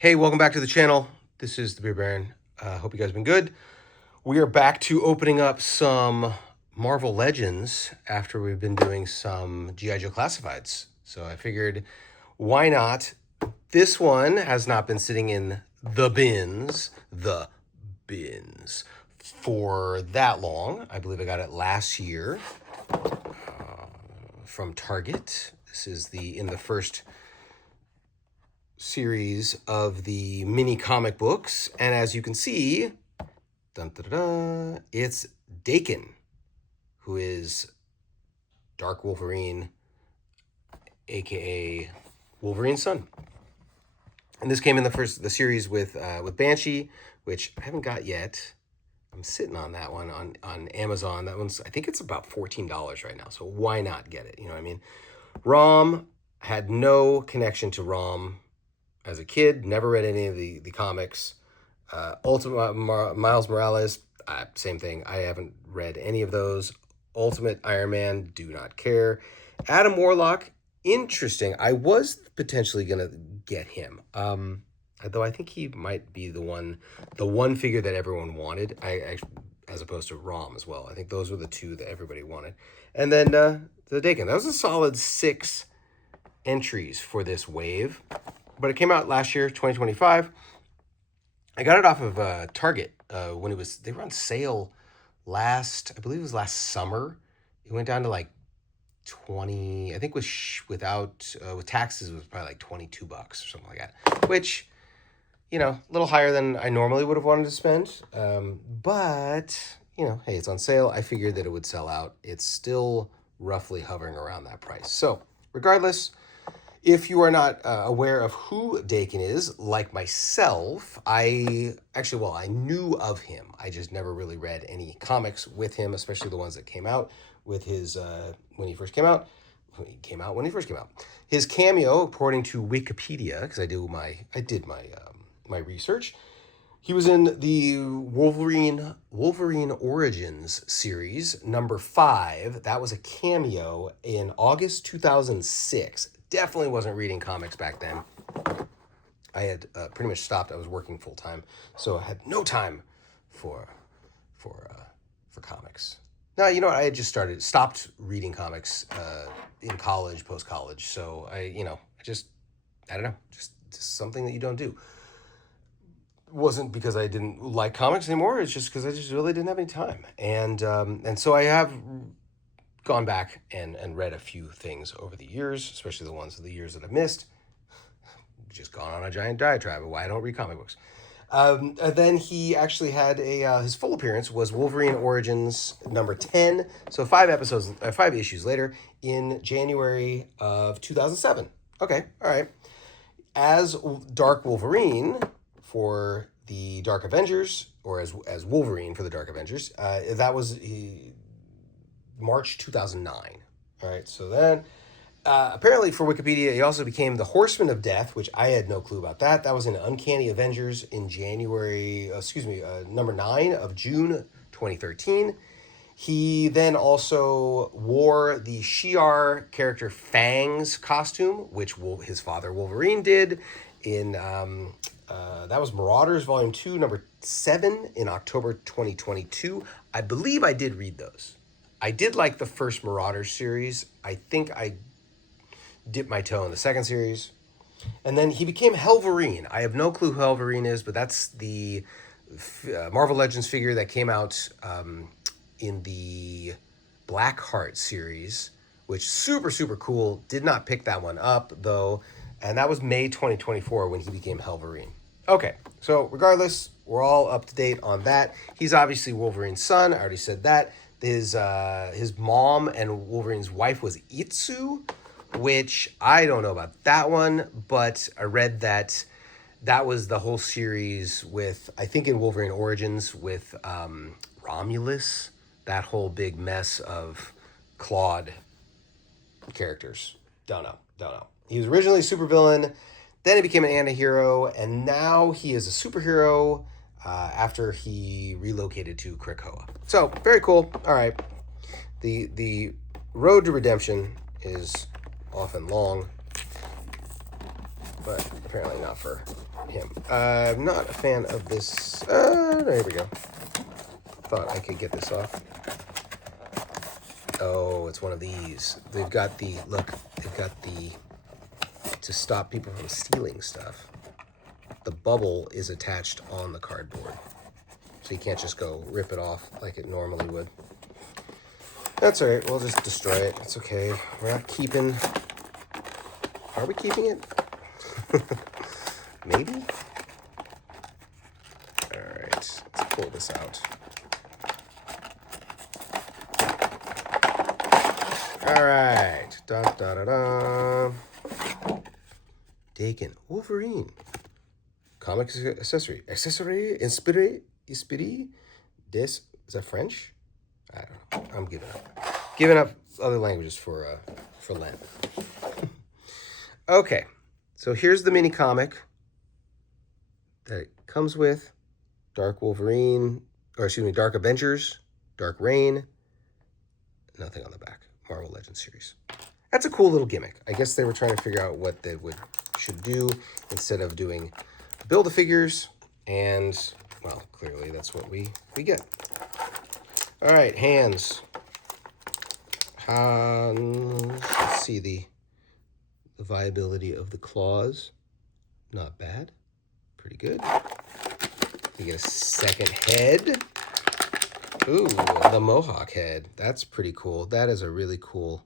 Hey, welcome back to the channel. This is the Beer Baron. Hope you guys have been good. We are back to opening up some Marvel Legends after we've been doing some G.I. Joe Classifieds. So I figured, why not? This one has not been sitting in the bins, for that long. I believe I got it last year from Target. This is in the first series of the mini comic books, and as you can see, it's Daken, who is Dark Wolverine, aka Wolverine's son. And this came in the series with Banshee, which I haven't got yet. I'm sitting on that one on Amazon. That one's, I think it's about $14 right now, so why not get it? You know what I mean? Rom, had no connection to Rom as a kid, never read any of the comics. Ultimate Miles Morales, same thing. I haven't read any of those. Ultimate Iron Man, do not care. Adam Warlock, interesting. I was potentially gonna get him. Though I think he might be the one figure that everyone wanted. I as opposed to Rom as well. I think those were the two that everybody wanted. And then the Daken. That was a solid 6 entries for this wave. But it came out last year, 2025. I got it off of Target when they were on sale I believe it was last summer. It went down to like 20, I think with taxes it was probably like $22 or something like that, which, a little higher than I normally would have wanted to spend. But, hey, it's on sale. I figured that it would sell out. It's still roughly hovering around that price. So regardless, if you are not aware of who Daken is, like myself, I knew of him. I just never really read any comics with him, especially the ones that came out with his, when he first came out. His cameo, according to Wikipedia, because I did my research, he was in the Wolverine Origins series, number 5. That was a cameo in August 2006. Definitely wasn't reading comics back then. I had pretty much stopped. I was working full time, so I had no time for comics. No, you know what? I had just stopped reading comics in college, post college. So I don't know, just something that you don't do. It wasn't because I didn't like comics anymore. It's just because I just really didn't have any time, and so I have gone back and read a few things over the years, especially the years that I've missed. Just gone on a giant diatribe of why I don't read comic books. And then he actually had his full appearance was Wolverine Origins number 10. So 5 issues later in January of 2007. Okay, all right. As Dark Wolverine for the Dark Avengers, or as Wolverine for the Dark Avengers, that was March 2009. All right, so then apparently for Wikipedia, he also became the Horseman of Death, which I had no clue about that. That was in Uncanny Avengers in number 9 of June 2013. He then also wore the Shi'ar character Fang's costume, which his father Wolverine did in, that was Marauders Volume 2, number 7 in October 2022. I believe I did read those. I did like the first Marauders series. I think I dipped my toe in the second series. And then he became Helverine. I have no clue who Helverine is, but that's the Marvel Legends figure that came out in the Blackheart series, which super, super cool. Did not pick that one up, though. And that was May 2024 when he became Helverine. Okay, so regardless, we're all up to date on that. He's obviously Wolverine's son. I already said that. His mom and Wolverine's wife was Itsu, which I don't know about that one, but I read that was the whole series with, I think in Wolverine Origins, with Romulus, that whole big mess of Claude characters. Don't know. He was originally a supervillain, then he became an anti-hero, and now he is a superhero after he relocated to Krakoa. So, very cool. All right. The road to redemption is often long. but apparently not for him. I'm not a fan of this. There we go. Thought I could get this off. Oh, it's one of these. They've got the, look, they've got the, to stop people from stealing stuff. The bubble is attached on the cardboard. So you can't just go rip it off like it normally would. That's all right. We'll just destroy it. It's okay. We're not keeping... Are we keeping it? Maybe? All right. Let's pull this out. All right. Da da da da. Daken Wolverine. Comic accessory. Accessory inspiré des... Is that French? I don't know. I'm giving up. Giving up other languages for Lent. Okay. So here's the mini comic that it comes with. Dark Wolverine, or excuse me, Dark Avengers, Dark Reign. Nothing on the back. Marvel Legends series. That's a cool little gimmick. I guess they were trying to figure out what they should do instead of doing Build-A-Figures, and, well, clearly that's what we get. All right, hands. Let's see the viability of the claws. Not bad. Pretty good. You get a second head. Ooh, the Mohawk head. That's pretty cool. That is a really cool...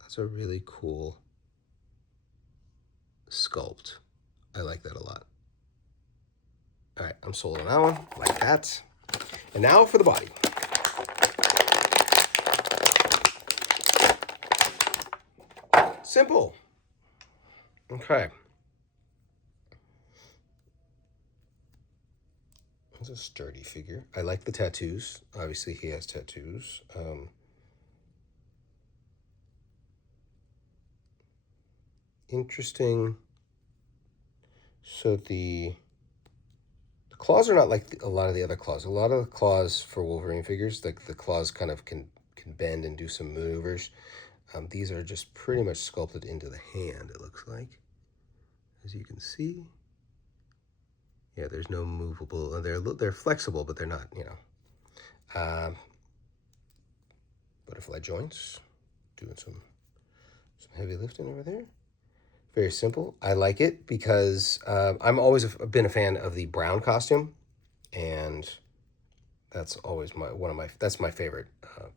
That's a really cool sculpt. I like that a lot. All right, I'm sold on that one. Like that. And now for the body. Simple. Okay. It's a sturdy figure. I like the tattoos. Obviously, he has tattoos. Interesting. So the claws are not like a lot of the other claws. A lot of the claws for Wolverine figures, like the claws kind of can bend and do some maneuvers. These are just pretty much sculpted into the hand, it looks like. As you can see. Yeah, there's no movable. They're flexible, but they're not, you know. Butterfly joints. Doing some heavy lifting over there. Very simple. I like it because I'm always been a fan of the brown costume, and that's always that's my favorite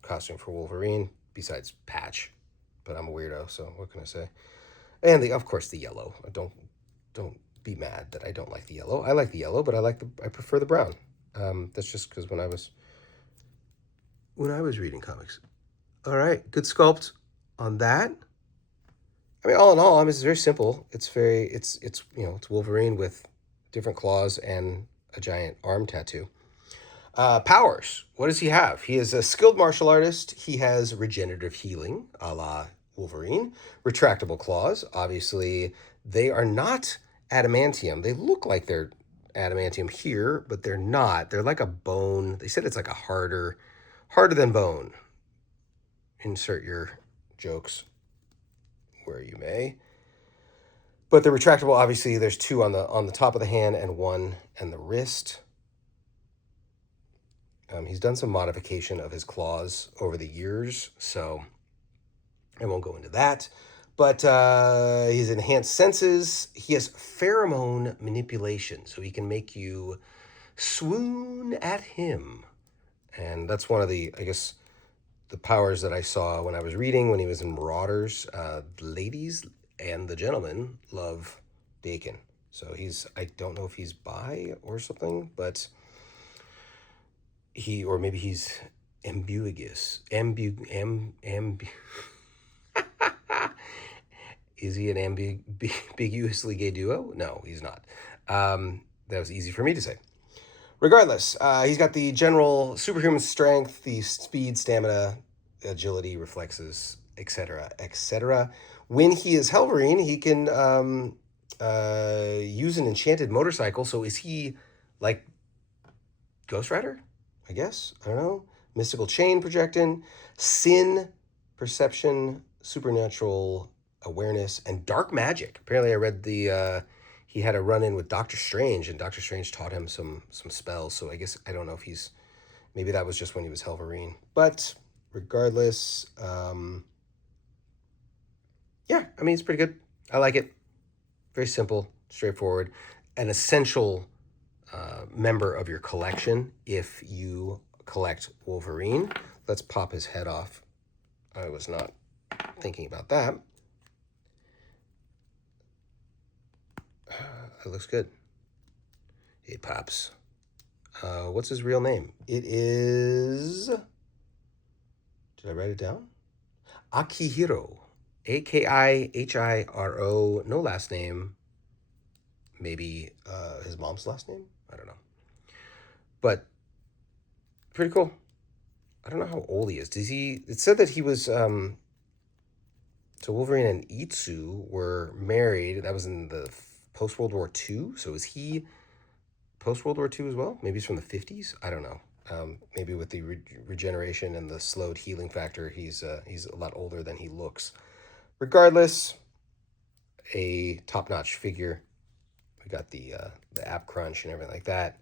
costume for Wolverine besides Patch. But I'm a weirdo, so what can I say? And of course the yellow. Don't be mad that I don't like the yellow. I like the yellow, but I prefer the brown. That's just because when I was reading comics. All right, good sculpt on that. I mean, all in all, it's very simple. It's you know, it's Wolverine with different claws and a giant arm tattoo. Powers. What does he have? He is a skilled martial artist. He has regenerative healing, a la Wolverine. Retractable claws. Obviously, they are not adamantium. They look like they're adamantium here, but they're not. They're like a bone. They said it's like a harder than bone. Insert your jokes where you may. But they're retractable. Obviously, there's two on the top of the hand and one on the wrist. He's done some modification of his claws over the years, so I won't go into that. But he's enhanced senses. He has pheromone manipulation, so he can make you swoon at him. And that's one of the, I guess, the powers that I saw when I was reading, when he was in Marauders. The ladies and the gentlemen love Daken. So I don't know if he's bi or something, but or maybe he's ambiguous. Is he an ambiguously gay duo? No, he's not. That was easy for me to say. Regardless, he's got the general superhuman strength, the speed, stamina, agility, reflexes, etc., etc. When he is Wolverine, he can use an enchanted motorcycle. So is he like Ghost Rider? I guess. I don't know. Mystical chain projecting, sin, perception, supernatural awareness, and dark magic. Apparently, I read he had a run in with Doctor Strange, and Doctor Strange taught him some spells. So I guess I don't know if he's maybe that was just when he was Wolverine. But regardless, yeah, I mean it's pretty good. I like it. Very simple, straightforward, an essential member of your collection if you collect Wolverine. Let's pop his head off. I was not thinking about that. It looks good. It pops. What's his real name? It is. Did I write it down? Akihiro. Akihiro. No last name. Maybe his mom's last name? I don't know. But pretty cool. I don't know how old he is. Does he? It said that he was. So Wolverine and Itsu were married. That was in the post World War II. So is he post World War II as well? Maybe he's from the 50s. I don't know. Maybe with the regeneration and the slowed healing factor, he's a lot older than he looks. Regardless, a top-notch figure. We got the ab crunch and everything like that.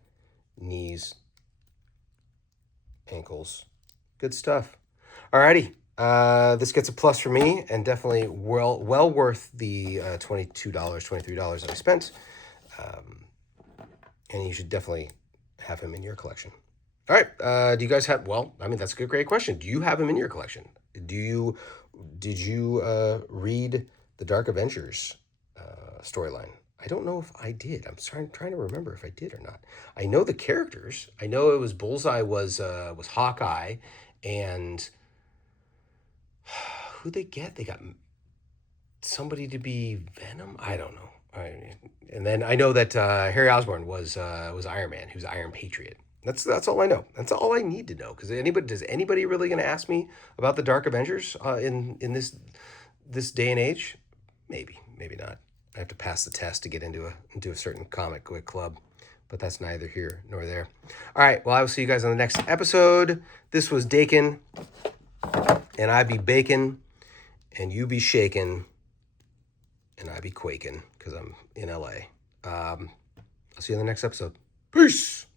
Knees, ankles, good stuff. Alrighty, this gets a plus for me, and definitely well worth the $22, $23 that I spent. And you should definitely have him in your collection. All right, do you guys have? Well, I mean that's a great question. Do you have him in your collection? Did you read the Dark Avengers storyline? I don't know if I did. I'm trying to remember if I did or not. I know the characters. I know it was Bullseye was Hawkeye, and who they get? They got somebody to be Venom. I don't know. And then I know that Harry Osborn was Iron Man. He was Iron Patriot. That's all I know. That's all I need to know. Because does anybody really going to ask me about the Dark Avengers in this day and age? Maybe not. I have to pass the test to get into a certain comic book club, but that's neither here nor there. All right. Well, I will see you guys on the next episode. This was Daken, and I be baking, and you be shaking, and I be quaking because I'm in LA. I'll see you in the next episode. Peace.